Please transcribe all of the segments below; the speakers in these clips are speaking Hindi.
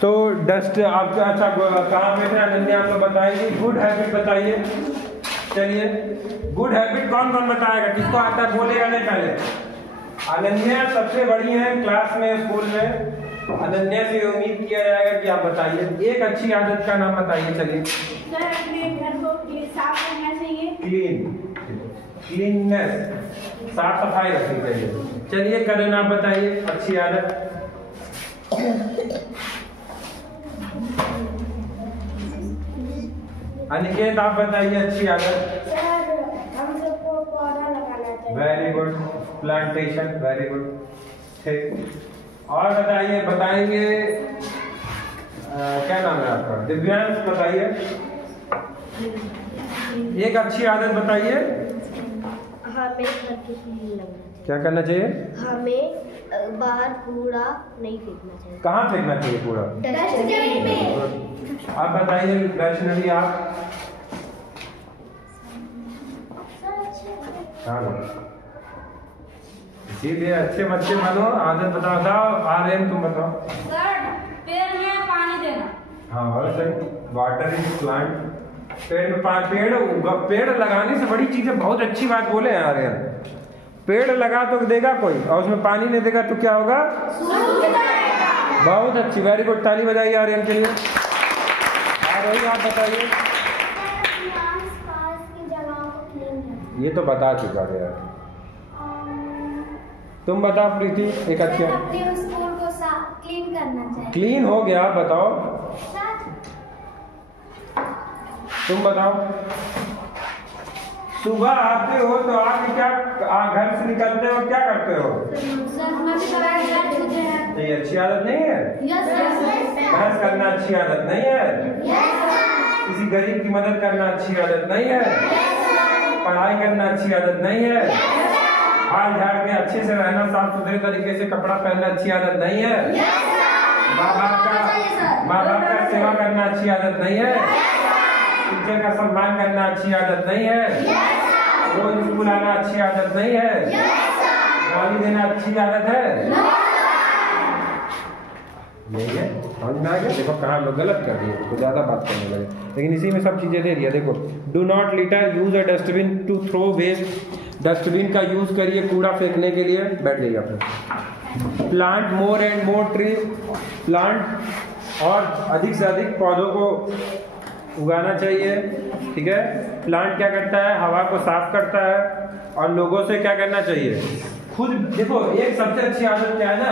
तो डस्ट आपका अच्छा कहाँ पे थे अनन्या, आप तो बताएंगे। गुड हैबिट बताइए। चलिए गुड हैबिट कौन कौन बताएगा, किसको आता है बोलेगा नहीं पहले। अनन्या सबसे बड़ी है क्लास में, स्कूल में। अनन्या से उम्मीद किया जाएगा कि आप बताइए एक अच्छी आदत का नाम बताइए। चलिए सर अपने घर को साफ रखना चाहिए। क्लीननेस, साफ सफाई रखनी चाहिए। चलिए करण आप बताइए अच्छी आदत। अनिकेत आप बताइए अच्छी आदत। हम सबको पौधा लगाना चाहिए। Very good, plantation, very good. ठीक, और बताइए, बताएंगे क्या नाम है आपका, दिव्यांश बताइए एक अच्छी आदत बताइए। हमें घर के नहीं लगना चाहिए। क्या करना चाहिए? हमें बाहर कूड़ा नहीं फेंकना चाहिए। कहाँ फेंकना चाहिए कूड़ा? डस्टबिन में। आप बताइए वैष्णवी आप। इसीलिए अच्छे बच्चे बनो, आदत बताओ। आर्यन तुम बताओ। सर पेड़ में पानी देना। हाँ बहुत सही, वाटर इज प्लांट। पेड़ में पेड़ लगाने से बड़ी चीजें, बहुत अच्छी बात बोले हैं आर्यन। पेड़ लगा तो देगा कोई, और उसमें पानी नहीं देगा तो क्या होगा? बहुत अच्छी, वेरी गुड, ताली बजाइए आर्यन के लिए। आ रही आप बताइए। ये तो बता चुका गया। तुम बताओ प्रीति एक अच्छी। अपने स्कूल को क्लीन करना चाहिए। क्लीन हो गया, बताओ तुम बताओ। सुबह आते हो तो आके क्या घर से निकलते हो क्या करते हो? तो ये अच्छी आदत नहीं है? बहस करना अच्छी आदत नहीं है? किसी गरीब की मदद करना अच्छी आदत नहीं है? पढ़ाई करना अच्छी आदत नहीं है? बाल झाड़ के अच्छे से रहना, साफ सुथरे तरीके से कपड़ा पहनना अच्छी आदत नहीं है? माँ बाप का सेवा करना अच्छी आदत नहीं है? टीचर का सम्मान करना अच्छी आदत नहीं है? रोज स्कूल आना अच्छी आदत नहीं है? गाली देना अच्छी आदत है? यही है, समझ में आ गया? देखो कहाँ लोग गलत कर दिए, तो ज्यादा बात करने लगे, लेकिन इसी में सब चीजें दे दिया। देखो, do not litter, use a dustbin to throw waste. Dustbin का यूज करिए कूड़ा फेंकने के लिए। बैठ जाइए अपने। Plant more and more tree, plant और अधिक से अधिक पौधों को उगाना चाहिए। ठीक है, प्लांट क्या करता है? हवा को साफ करता है। और लोगों से क्या करना चाहिए? खुद देखो, एक सबसे अच्छी आदत क्या है ना,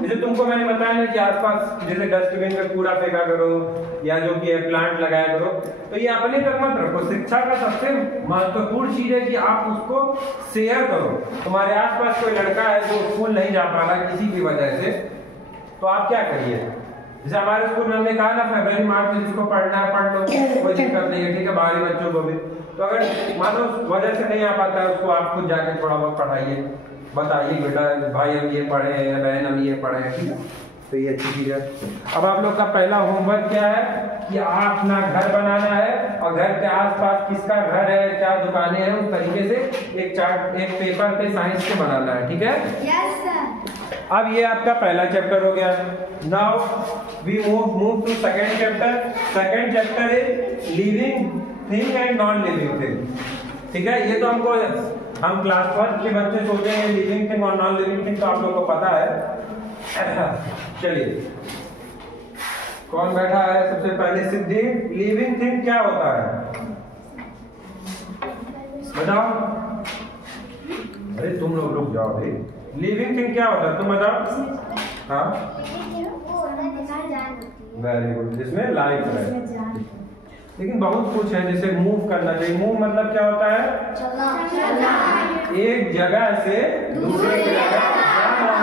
जैसे तुमको मैंने बताया ना कि आसपास जैसे डस्टबिन में कूड़ा फेंका करो या जो कि प्लांट लगाया करो, तो ये अपने तक मत रखो। शिक्षा का सबसे महत्वपूर्ण चीज है कि आप उसको शेयर करो। तुम्हारे आसपास कोई लड़का है जो स्कूल नहीं जा पा रहा किसी की वजह से, तो आप क्या करिए? जैसे हमारे स्कूल में हमने कहा ना, फरवरी मार्च में जिसको पढ़ना है पढ़ लो, कोई दिक्कत नहीं है। ठीक है, बाहरी बच्चों को भी, तो अगर मानो वजह से नहीं आ पाता है उसको आप खुद जाके थोड़ा बहुत पढ़ाइए, बताइए बेटा भाई हम ये पढ़े हैं या बहन हम ये पढ़े हैं। ठीक है, तो ये अच्छी चीज है। अब आप लोग का पहला होमवर्क क्या है कि आप अपना घर बनाना है, और घर के आसपास किसका घर है, क्या दुकानें हैं, उस तरीके से एक चार्ट, एक पेपर पे साइंस के बनाना है। ठीक है, यस सर। अब ये आपका पहला चैप्टर हो गया। Now we move to second chapter. Second chapter is living thing and non living thing. ठीक है, ये तो हमको, हम क्लास 1 के बच्चे सोचेंगे लिविंग थिंग और नॉन लिविंग थिंग, तो आप लोगों को पता है। चलिए, कौन बैठा है? सबसे पहले सिद्धि। लिविंग थिंग क्या होता है बताओ? अरे तुम लोग रुक जाओ भाई। लिविंग थिंग क्या होता है तुम बताओ। हाँ वेरी गुड, जिसमें लाइफ है। लेकिन बहुत कुछ है, जैसे मूव करना चाहिए। मूव मतलब क्या होता है? चलना। एक जगह से दूसरे जगह जाना।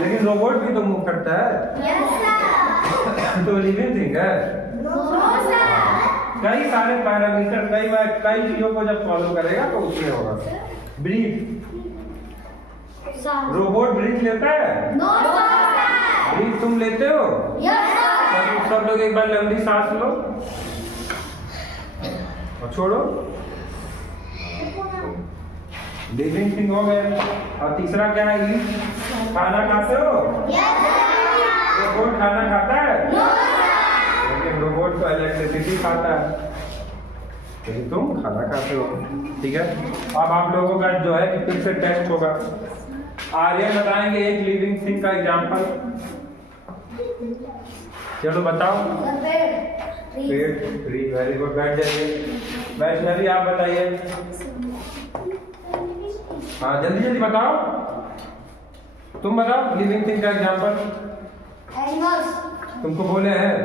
लेकिन रोबोट भी तो मूव करता है। Yes sir. तो लिविंग थिंग है। No sir. कई सारे पैरामीटर, कई चीजों को जब फॉलो करेगा तो उसमें होगा। ब्रीथ, रोबोट ब्रीथ लेता है? No sir. ब्रीथ तुम लेते हो? Yes sir. सब लोग एक बार लंबी सांस लो और छोड़ो। लिविंग थिंग हो गया। और तीसरा क्या है? खाना खाते हो? Yes sir. रोबोट खाना खाता है? लेकिन रोबोट तो इलेक्ट्रिसिटी खाता है, लेकिन तुम खाना खाते हो। ठीक है, अब आप लोगों का जो है कि फिर से टेस्ट होगा। आर्यन बताएंगे एक लिविंग थिंग का एग्जांपल। चलो बताओ। पेट, वेरी गुड, बैठ जाइए। वैष्णवी आप बताइए। हाँ जल्दी जल्दी बताओ, तुम बताओ लिविंग थिंग का एग्जांपल। तुमको बोले हैं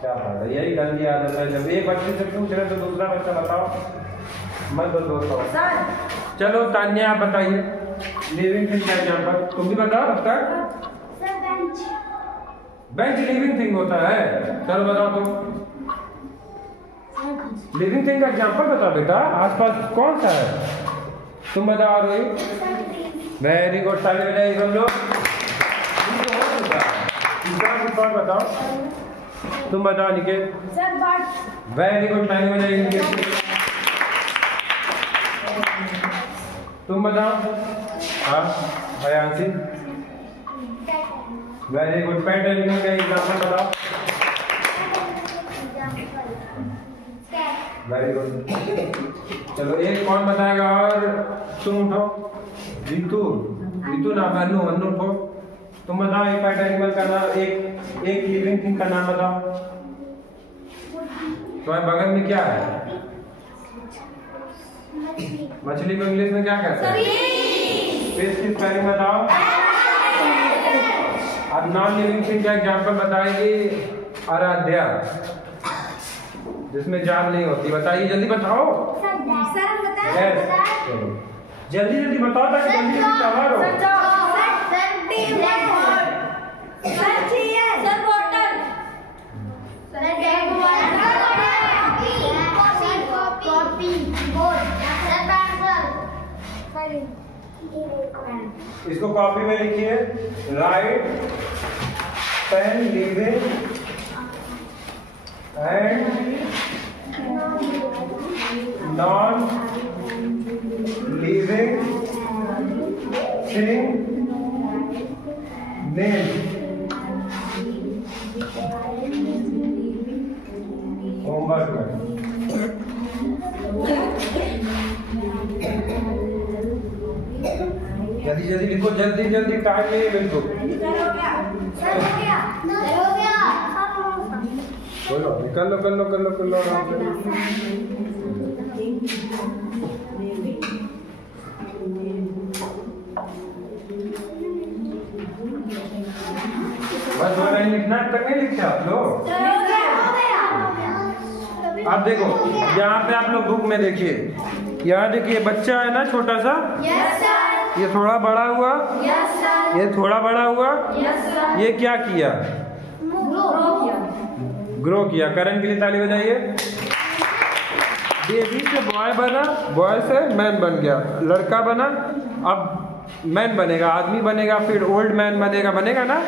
क्या बात है, यही गंदी आदत है, जब एक बच्चे से पूछ रहे तो दूसरा बच्चा बताओ मत बताओ। चलो तान्या आप बताइए लिविंग थिंग का एग्जांपल। तुम भी बताओ अब तक। बेंच लिविंग थिंग होता है? चलो बताओ तुम लिविंग थिंग का एग्जांपल बताओ बेटा, आसपास कौन सा है? तुम बताओ रोहित। वेरी गुड, ताली बजाइए हम लोग। बताओ, तुम बताओ निकेत। वेरी गुड, ताली बजाइए निकेत। तुम बताओ। हाँ भयांशी, वेरी गुड। पेट एनिमल का एग्जांपल बताओ। Very good. चलो एक कौन बताएगा और तुम उठो। रितु, रितु ना, अनु उठो। तुम बताओ एक पेट एनिमल का नाम, एक लिविंग थिंग का नाम बताओ। तुम्हारे बगल में क्या है? मछली को इंग्लिश में क्या कहते हैं? फिश की स्पेलिंग बताओ। अब नॉन लिविंग थिंग का एग्जांपल बताएगी आराध्या, जिसमें जान नहीं होती। बताइए जल्दी बताओ। जल्दी जल्दी बताओ ताकि जल्दी जल्दी कवर हो। इसको कॉपी में लिखिए। Write pen living and non living thing name. Homework में जल्दी जल्दी लिखो, जल्दी जल्दी, टाइम नहीं है बिल्कुल। बोलो, कर लो कर लो कर लो कर लो आराम से। बस हो नहीं लिखना तक नहीं लिखते आप लोग। अब देखो यहाँ पे आप लोग बुक में देखिए, यहाँ देखिए बच्चा है ना छोटा सा। ये थोड़ा बड़ा हुआ। ये थोड़ा बड़ा हुआ। ये क्या किया? ग्रो किया। करण के लिए ताली बजाइए। बेबी से बॉय बना, बॉय से मैन बन गया, लड़का बना, अब मैन बनेगा, आदमी बनेगा, फिर ओल्ड मैन बनेगा, बनेगा ना।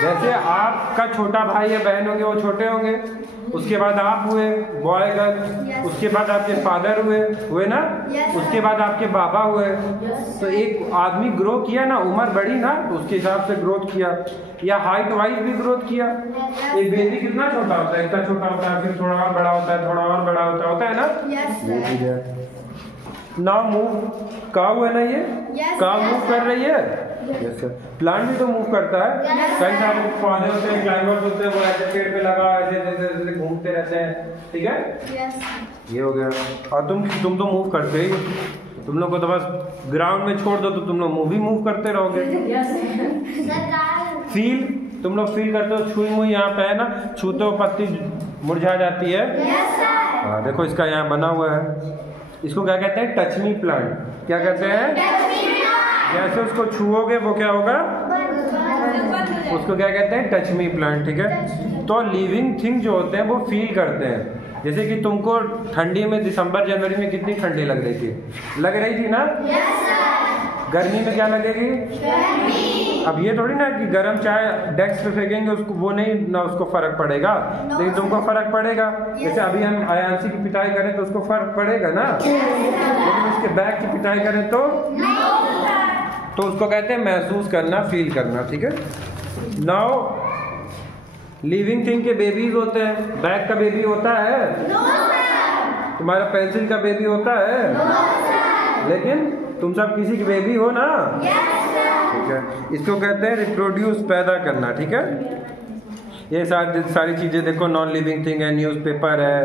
जैसे आपका छोटा भाई या बहन होंगे, वो छोटे होंगे, उसके बाद आप हुए बॉय गर्ल, उसके बाद आपके फादर हुए ना, उसके बाद आपके बाबा हुए। तो एक आदमी ग्रो किया ना, उम्र बढ़ी ना, तो उसके हिसाब से ग्रोथ किया, या हाइट वाइज भी ग्रोथ किया। एक बेबी कितना छोटा होता है, इतना छोटा होता है, फिर थोड़ा और बड़ा होता है, थोड़ा और बड़ा होता है ना। नाउ मूव, काऊ है ना, ये काऊ मूव कर रही है। Yes sir. प्लांट भी तो मूव करता है। कई सारे पौधे होते हैं, क्लाइंबर्स होते हैं, वो ऐसे पेड़ पे लगा ऐसे घूमते रहते हैं। ठीक है, ये हो गया। और तुम तो मूव करते ही, तुम लोग को तो बस ग्राउंड में छोड़ दो तो तुम लोग मूव भी मूव करते रहोगे। फील, तुम लोग फील करते हो, छुई मुई यहाँ पे है ना, छूते हो पत्ती मुरझा जाती है। हाँ देखो इसका यहाँ बना हुआ है, इसको क्या कहते हैं? Touch me plant. क्या कहते हैं? जैसे उसको छुओगे वो क्या होगा? उसको क्या कहते हैं? Touch me plant. ठीक है, तो लिविंग थिंग जो होते हैं वो फील करते हैं। जैसे कि तुमको ठंडी में दिसंबर जनवरी में कितनी ठंडी लग रही थी? लग रही थी ना। गर्मी में क्या लगेगी? अब ये थोड़ी ना कि गर्म चाय डेस्क पे फेंकेंगे उसको, वो नहीं ना, उसको फर्क पड़ेगा, लेकिन तुमको फर्क पड़ेगा। जैसे अभी हम आयांशी की पिटाई करें तो उसको फर्क पड़ेगा ना, लेकिन उसके बैग की पिटाई करें तो तो उसको कहते हैं महसूस करना, फील करना, ठीक है। नाउ लिविंग थिंग के बेबीज होते हैं। बैग का बेबी होता है? तुम्हारा पेंसिल का बेबी होता है? लेकिन तुम सब किसी के बेबी हो ना? ठीक है, इसको कहते हैं रिप्रोड्यूस, पैदा करना, ठीक है। ये सारी चीजें देखो, नॉन लिविंग थिंग है, न्यूज़पेपर है,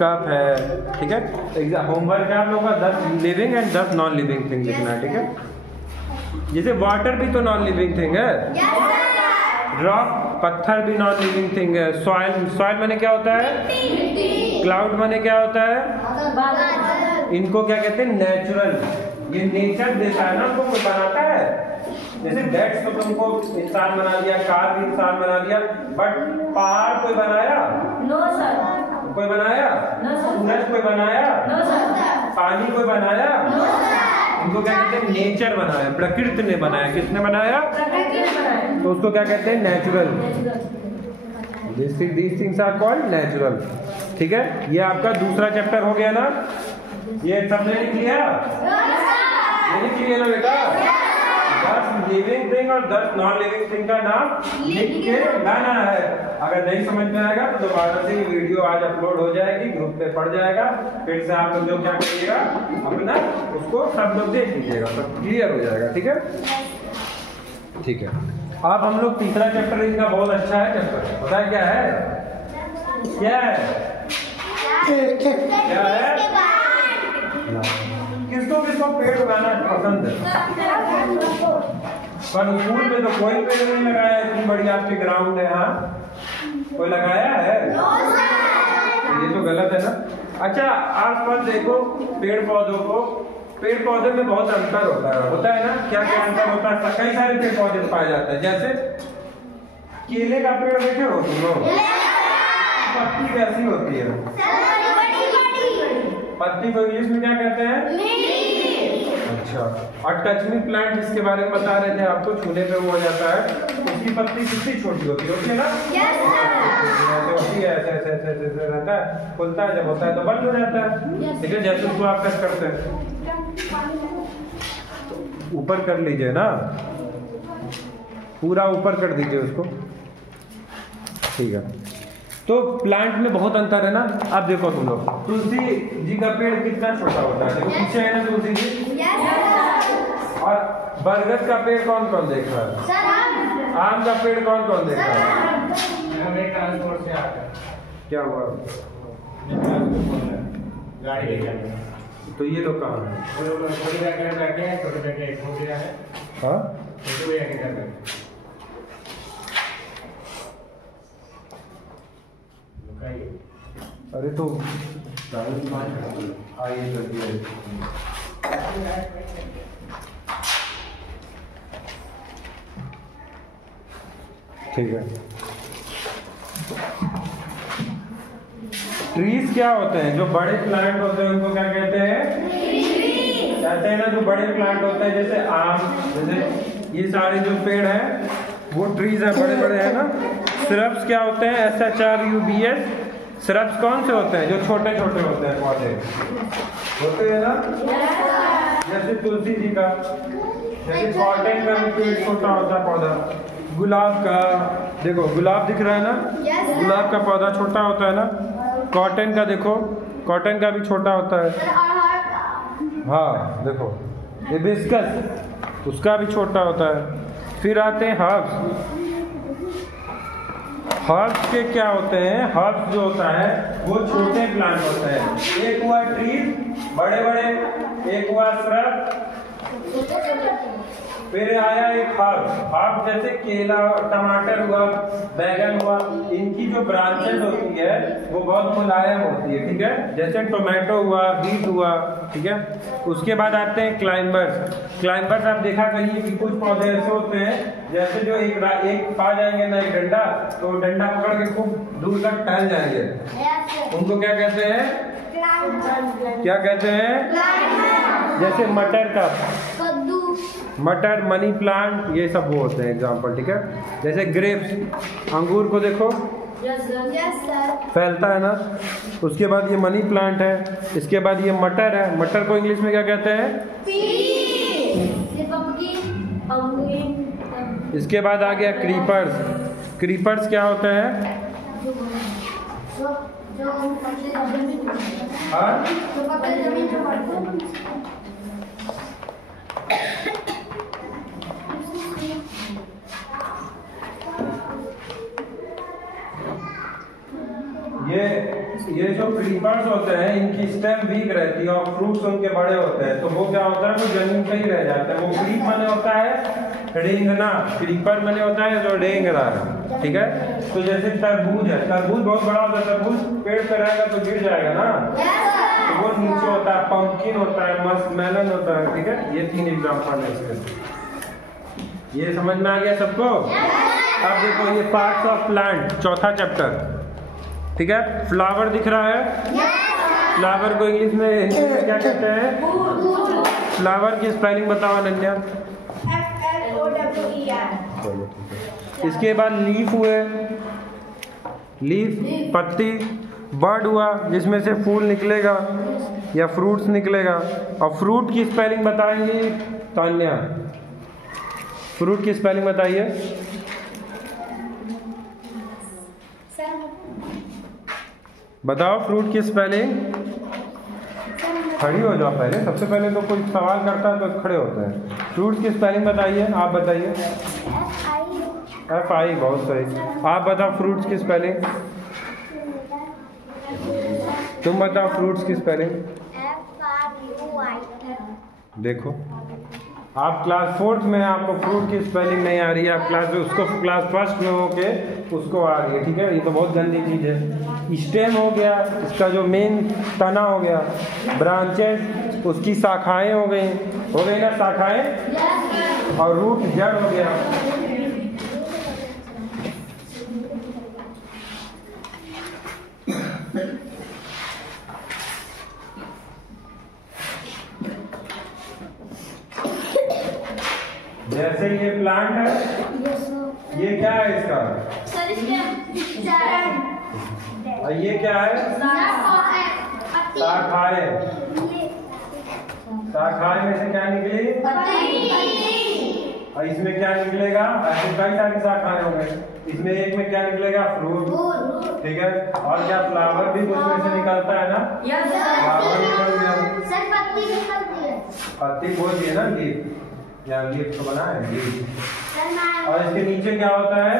कप है, ठीक है। होमवर्क है आप लोगों का 10 living and 10 non living thing लिखना है, ठीक है। जैसे वाटर भी तो नॉन लिविंग थिंग है, रॉक पत्थर भी नॉन लिविंग थिंग है। सॉइल माने क्या होता है? क्लाउड माने क्या होता है? इनको क्या कहते हैं? नेचुरल। ये नेचर देता है ना, उनको कोई बनाता है। जैसे डेट्स तो तुमको इंसान बना दिया, कार भी इंसान बना दिया, बट पहाड़ कोई बनाया? No sir. कोई बनाया? No sir. सूरज कोई बनाया? No sir. पानी कोई बनाया? No sir. इनको क्या कहते हैं? नेचर बनाया, प्रकृति ने बनाया। किसने बनाया? प्रकृति ने बनाया। तो उसको क्या कहते हैं? Natural. These things are called natural, ठीक है। ये आपका दूसरा चैप्टर हो गया ना। ये सबने लिख लिया? ये लिख लिया ना बेटा? 10 लिविंग थिंग और 10 नॉन लिविंग थिंग का नाम लिख के लाना है। अगर नहीं समझ में आएगा तो दोबारा से ये वीडियो आज अपलोड हो जाएगी, ग्रुप पे पड़ जाएगा। फिर से आप लोग क्या करिएगा, अपना उसको सब लोग देख लीजिएगा, सब क्लियर हो जाएगा, ठीक है। ठीक है, अब हम लोग तीसरा चैप्टर, इनका बहुत अच्छा है चैप्टर, पता है क्या है? क्या है? क्या है? किसको किसको पेड़ उगाना पसंद है? पर स्कूल में तो कोई पेड़ नहीं लगाया, इतनी बड़ी आपकी ग्राउंड है। हाँ, कोई लगाया है? ये तो गलत है ना। अच्छा, आसपास देखो पेड़ पौधों को, पेड़ पौधे में बहुत अंतर होता है ना। क्या क्या अंतर होता है? कई सारे पेड़ पौधे पाए जाते हैं। जैसे केले का पेड़ देखे हो तुम लोग? पत्ती कैसी होती है? पत्ती को इंग्लिश में क्या कहते हैं? अच्छा, और टच मी प्लांट जिसके बारे में बता रहे थे आपको, छूने पे वो हो जाता है, उसकी पत्ती कितनी छोटी होती है ना? ऐसे होती है, ऐसे ऐसे ऐसे ऐसे रहता है, खुलता है, जब होता है तो बंद हो जाता है, ठीक है। जैसे उसको आप कट करते हैं, ऊपर कर लीजिए ना, पूरा ऊपर कर दीजिए उसको, ठीक है। तो प्लांट में बहुत अंतर है ना। अब देखो तुम लोग, तुलसी जी का पेड़ कितना छोटा होता है, देखो पीछे है ना तुलसी जी। और बरगद का पेड़ कौन कौन देख रहा है? आम का पेड़ कौन कौन देख रहा है? ट्रांसपोर्ट से आकर क्या हुआ? गाड़ी लेकर, तो ये लोग कहाँ है? छोटी बैग बैठे हैं, छोटे बैग एक हो गया है। हाँ, छोटे बैग कर रहे अरे तो आइए चलिए। ठीक है, ट्रीज क्या होते हैं? जो बड़े प्लांट होते हैं उनको क्या कहते हैं? कहते हैं ना, जो बड़े प्लांट होते हैं, जैसे आम, जैसे ये सारे जो पेड़ हैं वो ट्रीज हैं, बड़े बड़े हैं ना। श्रब्स क्या होते हैं? SHRUBS। श्रब्स कौन से होते हैं? जो छोटे छोटे होते हैं, पौधे होते हैं ना। जैसे तुलसी जी का, जैसे कॉटन का भी पेड़ छोटा होता है पौधा। गुलाब का देखो, गुलाब दिख रहा है ना, गुलाब का पौधा छोटा होता है ना। कॉटन का देखो, कॉटन का भी छोटा होता है। हाँ देखो, हिबिस्कस, उसका भी छोटा होता है। फिर आते हैं हर्ब्स। हर्ब्स के क्या होते हैं? हर्ब्स जो होता है वो छोटे प्लांट होते हैं। एक हुआ ट्री बड़े बड़े, एक हुआ श्रब, फिर आया एक हर्ब। हर्ब जैसे केला, टमाटर हुआ, बैगन हुआ, इनकी जो ब्रांचेस होती है वो बहुत मुलायम होती है, ठीक है। जैसे टोमेटो हुआ, बीट हुआ, ठीक है। उसके बाद आते हैं क्लाइंबर्स। क्लाइंबर्स आप देखा करिए कि कुछ पौधे ऐसे होते हैं, जैसे जो एक पा जाएंगे ना एक डंडा, तो डंडा पकड़ के खूब दूर तक टहल जाएंगे, उनको क्या कहते हैं? क्या कहते हैं? जैसे मटर का, मटर, मनी प्लांट, ये सब वो होते हैं एग्जाम्पल, ठीक है। जैसे ग्रेप्स, अंगूर को देखो फैलता है ना। उसके बाद ये मनी प्लांट है, इसके बाद ये मटर है। मटर को इंग्लिश में क्या कहते हैं? इसके बाद आ गया क्रीपर्स। क्रीपर्स क्या होता है? हाँ? ये जो क्रीपर्स होते हैं इनकी स्टेम वीक रहती है और फ्रूट्स उनके बड़े होते हैं, तो वो क्या होता है, वो जमीन पे ही रह जाते हैं। वो क्रीप माने होता है रेंगना, क्रीपर माने होता है जो रेंग रहा है, ठीक है। तो जैसे तरबूज है, तरबूज बहुत बड़ा होता है, तरबूज पेड़ पे रहेगा तो गिर जाएगा ना, तो वो नीचे होता है। पंपकिन होता है, मस्कमेलन होता है, ठीक है। ये 3 एग्जाम्पल है इसके। ये समझ में आ गया सबको? अब देखो ये पार्ट्स ऑफ प्लांट, चौथा चैप्टर, ठीक है। फ्लावर दिख रहा है? फ्लावर को इंग्लिश में क्या कहते हैं? फ्लावर की स्पेलिंग बताओ अनन्या। इसके बाद लीफ हुए, लीफ पत्ती। बर्ड हुआ जिसमें से फूल निकलेगा या फ्रूट्स निकलेगा। और फ्रूट की स्पेलिंग बताएंगी तान्या। फ्रूट की स्पेलिंग बताइए। बताओ फ्रूट की स्पेलिंग। खड़ी हो जाओ पहले, सबसे पहले तो कोई सवाल करता है तो खड़े होते हैं। फ्रूट की स्पेलिंग बताइए, आप बताइए। FI, बहुत सही। आप बताओ फ्रूट्स की स्पेलिंग। तुम बताओ फ्रूट्स की स्पेलिंग। देखो आप क्लास 4th में, आपको फ्रूट की स्पेलिंग नहीं आ रही है, आप क्लास 1st में होके उसको आ रही है, ठीक है। ये तो बहुत गंदी चीज़ है। स्टेम हो गया, इसका जो मेन तना हो गया। ब्रांचेस, उसकी शाखाएं हो गई ना शाखाएं। और रूट जड़ हो गया। जैसे ये प्लांट है, ये क्या है इसका? और ये क्या है? शाखाएं। शाखाएं में से क्या निकली? और इसमें क्या निकलेगा? ऐसे कई सारी शाखाएं हो गई, इसमें एक में क्या निकलेगा? फ्रूट, ठीक है। और क्या फ्लावर भी कुछ में से निकलता है ना? फ्लावर निकल गया। पत्ती बोलती है ना, लीफ, या लीफ तो बना है लीफ। और इसके नीचे क्या होता है?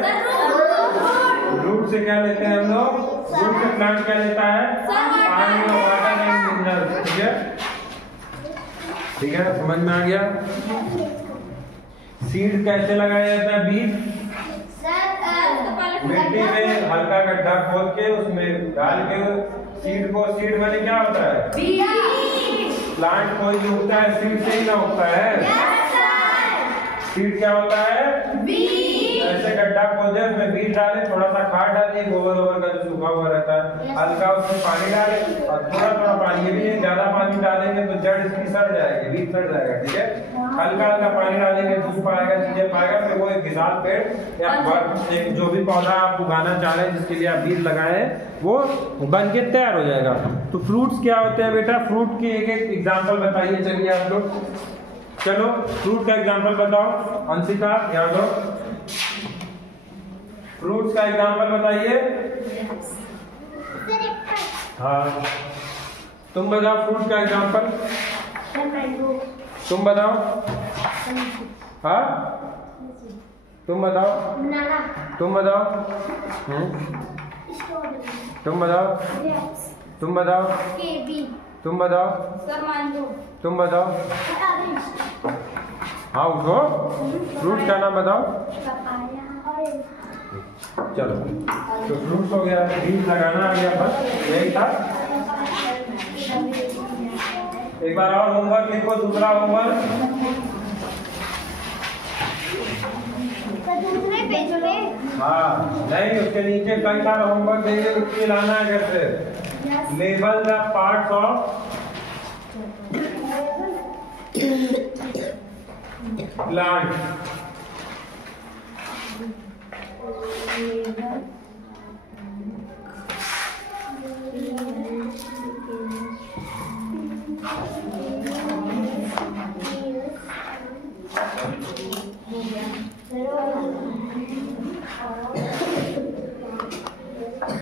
रूट से क्या लेते हैं हम लोग? रूट से प्लांट क्या लेता है? पानी और वाटर एंड मिनरल्स, ठीक है। ठीक है, समझ में आ गया? सीड कैसे लगाया जाता है? बीज मिट्टी में हल्का गड्ढा खोद के उसमें डाल के सीड को, सीड वाले क्या होता है? प्लांट कोई भी उगता है सीड से ही ना उगता है। सीड क्या होता है? ऐसे गड्ढा खोदे, उसमें बीज डाले, थोड़ा सा खाद डालिए, गोबर वोबर का जो सूखा हुआ रहता है, हल्का उसमें पानी डाले और थोड़ा थोड़ा पानी। ये भी ज्यादा पानी डालेंगे तो जड़ इसकी सड़ जाएगी, बीज सड़ जाएगा, ठीक है। हल्का हल्का पानी डालेंगे, धूप पाएगा, चीजें पाएगा, फिर वो एक विशाल पेड़ या एक जो भी पौधा आप उगाना चाह रहे हैं, जिसके लिए आप बीज लगाए, वो बन के तैयार हो जाएगा। तो फ्रूट्स क्या होते हैं बेटा? फ्रूट की एक एक एग्जाम्पल बताइए। चलिए आप लोग, चलो फ्रूट का एग्जाम्पल बताओ। अंशिका, यहाँ दो, फ्रूट्स का एग्जाम्पल बताइए। हाँ, तुम बताओ फ्रूट का एग्जाम्पल। तुम बताओ। हाँ, तुम बताओ। तुम बताओ। तुम बताओ। तुम बताओ। तुम बताओ। तुम बताओ। हाँ उठो, फ्रूट का नाम बताओ। चलो, तो फ्रूट्स हो गया, बीज लगाना आ गया, बस यही था। एक बार और होमवर्क लिखो, दूसरा होमवर्क। दूसरे पेज पे? हाँ, नहीं, उसके नीचे कई सारा होमवर्क देंगे, उसके लाना है घर से। Label the parts of plant.